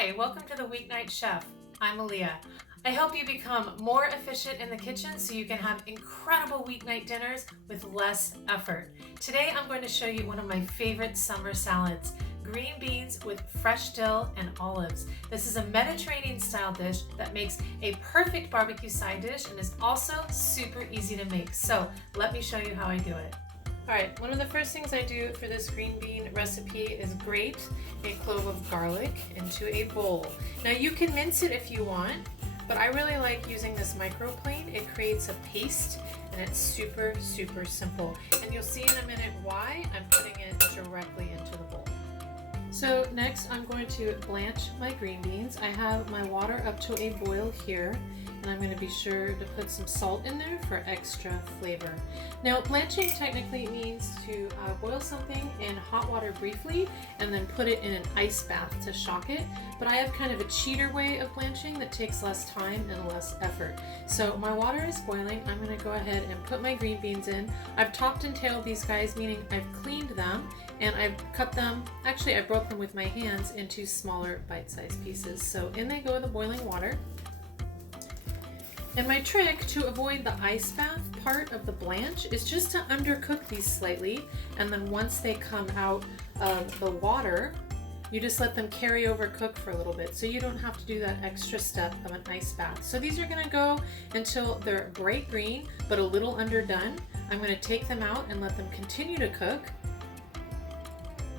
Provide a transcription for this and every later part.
Hi, welcome to the Weeknight Chef. I'm Aaliyah. I help you become more efficient in the kitchen so you can have incredible weeknight dinners with less effort. Today I'm going to show you one of my favorite summer salads, green beans with fresh dill and olives. This is a Mediterranean style dish that makes a perfect barbecue side dish and is also super easy to make. So let me show you how I do it. Alright, one of the first things I do for this green bean recipe is grate a clove of garlic into a bowl. Now you can mince it if you want, but I really like using this microplane. It creates a paste and it's super simple. And you'll see in a minute why I'm putting it directly into the bowl. So next I'm going to blanch my green beans. I have my water up to a boil here, and I'm going to be sure to put some salt in there for extra flavor. Now blanching technically means to boil something in hot water briefly and then put it in an ice bath to shock it, but I have kind of a cheater way of blanching that takes less time and less effort. So my water is boiling. I'm going to go ahead and put my green beans in. I've topped and tailed these guys, meaning I've cleaned them and I've cut them, actually I broke them with my hands into smaller bite-sized pieces. So in they go in the boiling water. And my trick to avoid the ice bath part of the blanch is just to undercook these slightly, and then once they come out of the water, you just let them carry over cook for a little bit, so you don't have to do that extra step of an ice bath. So these are going to go until they're bright green but a little underdone. I'm going to take them out and let them continue to cook,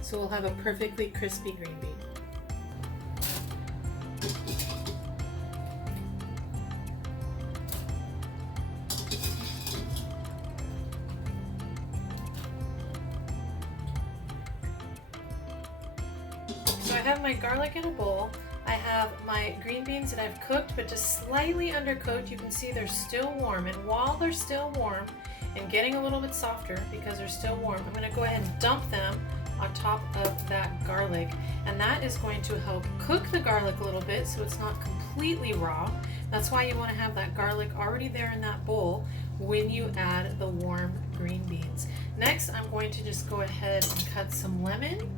so we'll have a perfectly crispy green bean. So I have my garlic in a bowl. I have my green beans that I've cooked but just slightly undercooked. You can see they're still warm, and while they're still warm and getting a little bit softer because they're still warm, I'm going to go ahead and dump them on top of that garlic, and that is going to help cook the garlic a little bit so it's not completely raw. That's why you want to have that garlic already there in that bowl when you add the warm green beans. Next, I'm going to just go ahead and cut some lemon.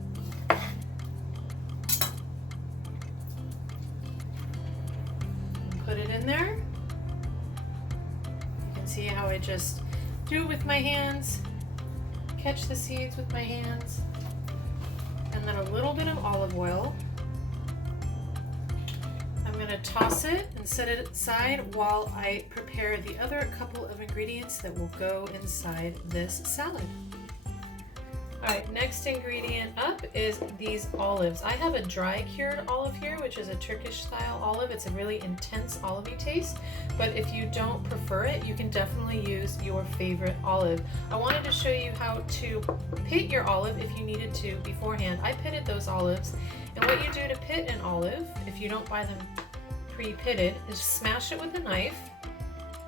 Put it in there. You can see how I just do it with my hands, catch the seeds with my hands, and then a little bit of olive oil. I'm going to toss it and set it aside while I prepare the other couple of ingredients that will go inside this salad. Alright, next ingredient up is these olives. I have a dry cured olive here, which is a Turkish style olive. It's a really intense olivey taste, but if you don't prefer it, you can definitely use your favorite olive. I wanted to show you how to pit your olive if you needed to beforehand. I pitted those olives, and what you do to pit an olive, if you don't buy them pre-pitted, is smash it with a knife.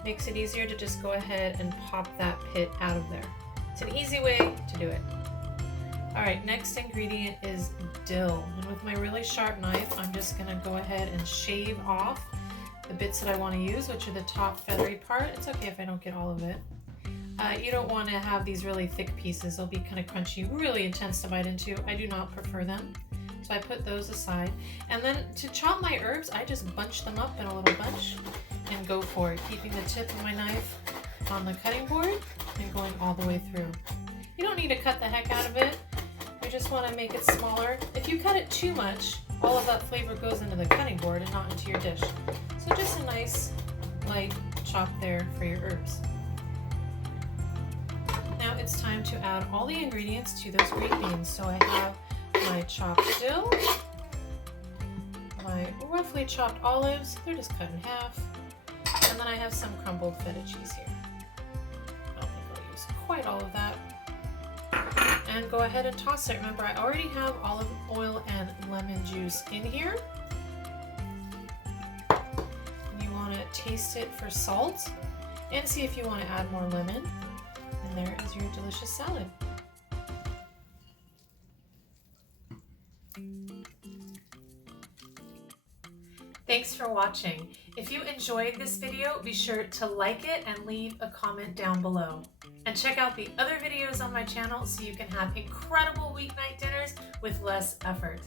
Makes it easier to just go ahead and pop that pit out of there. It's an easy way to do it. Alright, next ingredient is dill. And with my really sharp knife, I'm just going to go ahead and shave off the bits that I want to use, which are the top feathery part. It's okay if I don't get all of it. You don't want to have these really thick pieces. They'll be kind of crunchy, really intense to bite into. I do not prefer them. So I put those aside. And then to chop my herbs, I just bunch them up in a little bunch and go for it, keeping the tip of my knife on the cutting board and going all the way through. You don't need to cut the heck out of it. You just want to make it smaller. If you cut it too much, all of that flavor goes into the cutting board and not into your dish. So just a nice light chop there for your herbs. Now it's time to add all the ingredients to those green beans. So I have my chopped dill, my roughly chopped olives, they're just cut in half, and then I have some crumbled feta cheese here. I don't think I'll use quite all of that. And go ahead and toss it. Remember, I already have olive oil and lemon juice in here. And you want to taste it for salt and see if you want to add more lemon. And there is your delicious salad. Thanks for watching. If you enjoyed this video, be sure to like it and leave a comment down below. And check out the other videos on my channel so you can have incredible weeknight dinners with less effort.